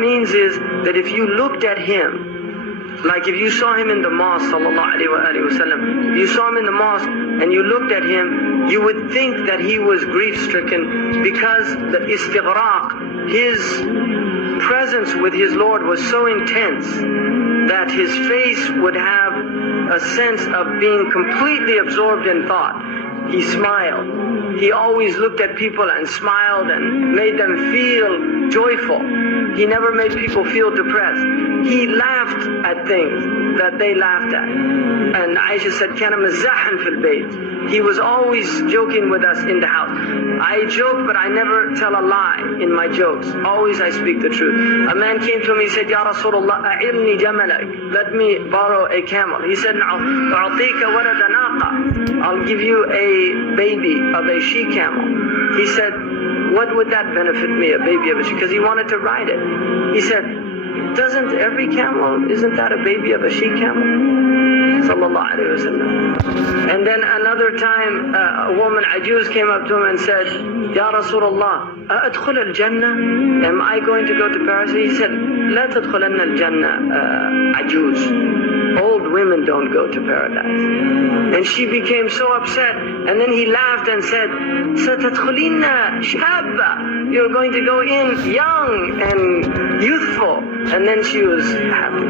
means is that if you looked at him, like if you saw him in the mosque, sallallahu alaihi wasallam, if you saw him in the mosque and you looked at him, you would think that he was grief-stricken because the istighraq, his presence with his Lord was so intense that his face would have a sense of being completely absorbed in thought. He smiled. He always looked at people and smiled and made them feel joyful. He never made people feel depressed. He laughed at things that they laughed at. And Aisha said, كَانَ مَزَّاحًا فِي الْبَيْتِ. He was always joking with us in the house. I joke, but I never tell a lie in my jokes. Always I speak the truth. A man came to me and said, Ya Rasulullah, أَعِرْنِي جَمَلَكَ. Let me borrow a camel. He said, أُعْطِيكَ وَلَدَ نَاقَةٍ. I'll give you a baby of a she-camel. He said, what would that benefit me, a baby of a she? Because he wanted to ride it. He said, doesn't every camel, isn't that a baby of a she-camel? Sallallahu alayhi wa sallam. And then another time, a woman, Ajuz, came up to him and said, Ya Rasulullah, أَأَدْخُلَ الْجَنَّةِ? Am I going to go to paradise? He said, لَا تَدْخُلَنَّ الْجَنَّةِ Ajuz. Old women don't go to paradise. And she became so upset. And then he laughed and said, سَتَدْخُلِنَّ شَابَّةً. You're going to go in young and youthful. And then she was happy.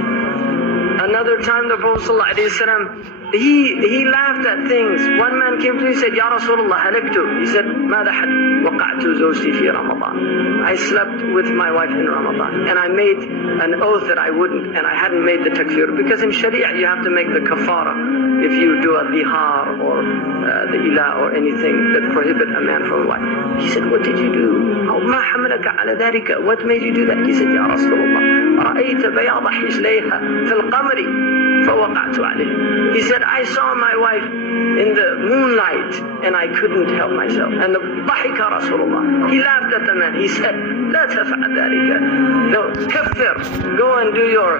Another time the Prophet ﷺ, he laughed at things. One man came to him and said, Ya Rasulullah, halaktu. He said, ماذا حدث؟ وقعت زوجتي في رمضان. I slept with my wife in Ramadan. And I made an oath that I wouldn't, and I hadn't made the takfir. Because in Sharia you have to make the kafara if you do a dihar or the ilah or anything that prohibit a man from a wife. He said, what did you do? ما حملك على ذلك? What made you do that? He said, Ya Rasulullah, رأيت بياض حجليها في القمر فوقعت عليه. He said, I saw my wife in the moonlight and I couldn't help myself. And the ضحك Rasulullah. He laughed at the man. He said, لا تفعل ذلك. No, كفر. Go and do your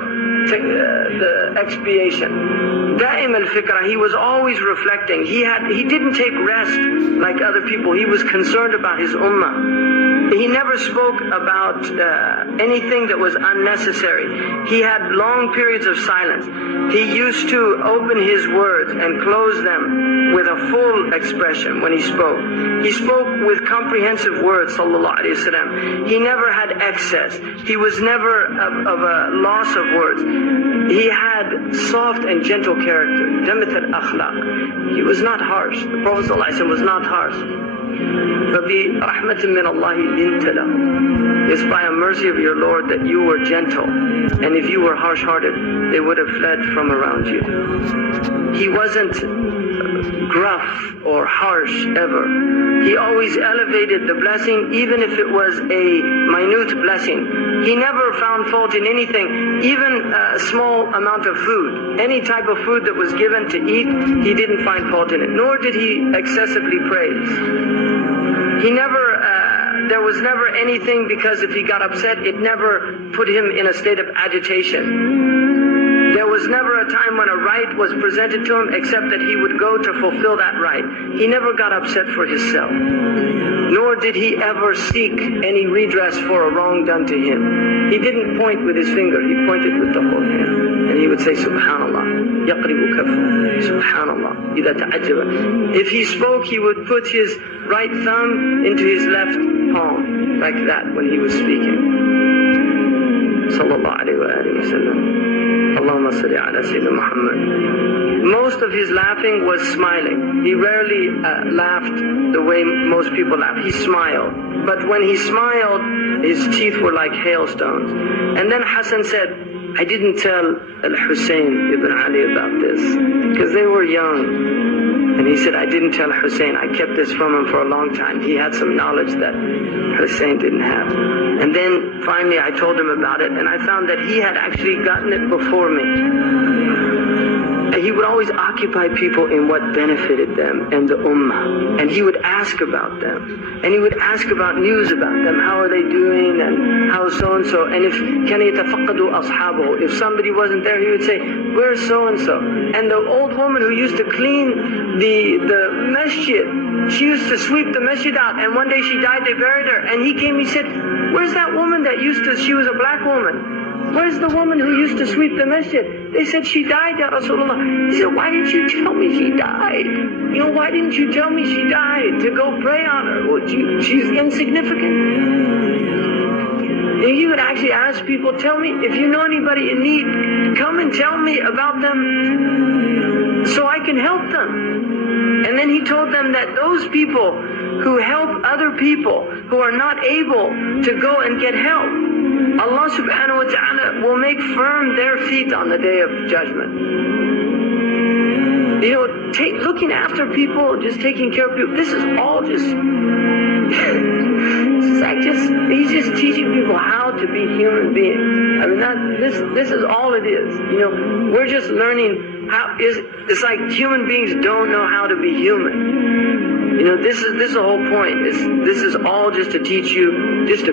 the expiation. Da'im al-fikra. He was always reflecting. He didn't take rest like other people. He was concerned about his ummah. He never spoke about anything that was unnecessary. He had long periods of silence. He used to open his words and close them with a full expression when he spoke. He spoke with comprehensive words, sallallahu alayhi wa sallam. He never had excess. He was never of a loss of words. He had soft and gentle character. Jamith al-akhlaq. He was not harsh. The Prophet sallallahu alayhi wa sallam was not harsh. فَبِرَحْمَةٍ مِّنَ اللَّهِ لِنْتَ لَهُ. It's by a mercy of your Lord that you were gentle. And if you were harsh-hearted, they would have fled from around you. He wasn't gruff or harsh ever. He always elevated the blessing, even if it was a minute blessing. He never found fault in anything, even a small amount of food. Any type of food that was given to eat, he didn't find fault in it. Nor did he excessively praise. He never, there was never anything, because if he got upset, it never put him in a state of agitation. There was never a time when a right was presented to him except that he would go to fulfill that right. He never got upset for himself. Nor did he ever seek any redress for a wrong done to him. He didn't point with his finger, he pointed with the whole hand. And he would say, Subhanallah, yaqribu kafu, Subhanallah, idha ta'ajjaba. If he spoke, he would put his right thumb into his left palm, like that when he was speaking. Sallallahu alayhi wa sallam. Allahumma salli ala Sayyidina Muhammad. Most of his laughing was smiling. He rarely laughed the way most people laugh. He smiled. But when he smiled, his teeth were like hailstones. And then Hassan said, I didn't tell Al-Hussein ibn Ali about this, because they were young. And he said, I didn't tell Hussein. I kept this from him for a long time. He had some knowledge that Hussein didn't have. And then finally I told him about it, and I found that he had actually gotten it before me. He would always occupy people in what benefited them and the ummah. And he would ask about them. And he would ask about news about them. How are they doing, and how so-and-so. And if كَانَ يَتَفَقَّدُ أَصْحَابُهُ, if somebody wasn't there, he would say, where's so-and-so? And the old woman who used to clean the masjid, she used to sweep the masjid out, and one day she died, they buried her. And he came, he said, where's that woman that used to, she was a black woman. Where's the woman who used to sweep the masjid? They said, she died, Ya Rasulullah. He said, why didn't you tell me she died? You know, why didn't you tell me she died to go pray on her? Well, she's insignificant. And you would actually ask people, tell me, if you know anybody in need, come and tell me about them so I can help them. And then he told them that those people who help other people who are not able to go and get help, Allah subhanahu wa ta'ala will make firm their feet on the day of judgment. You know, looking after people, just taking care of people, this is all just, he's just teaching people how to be human beings. I mean, this is all it is. You know, we're just learning how, it's like human beings don't know how to be human. You know, this is the whole point. This is all just to teach you, just to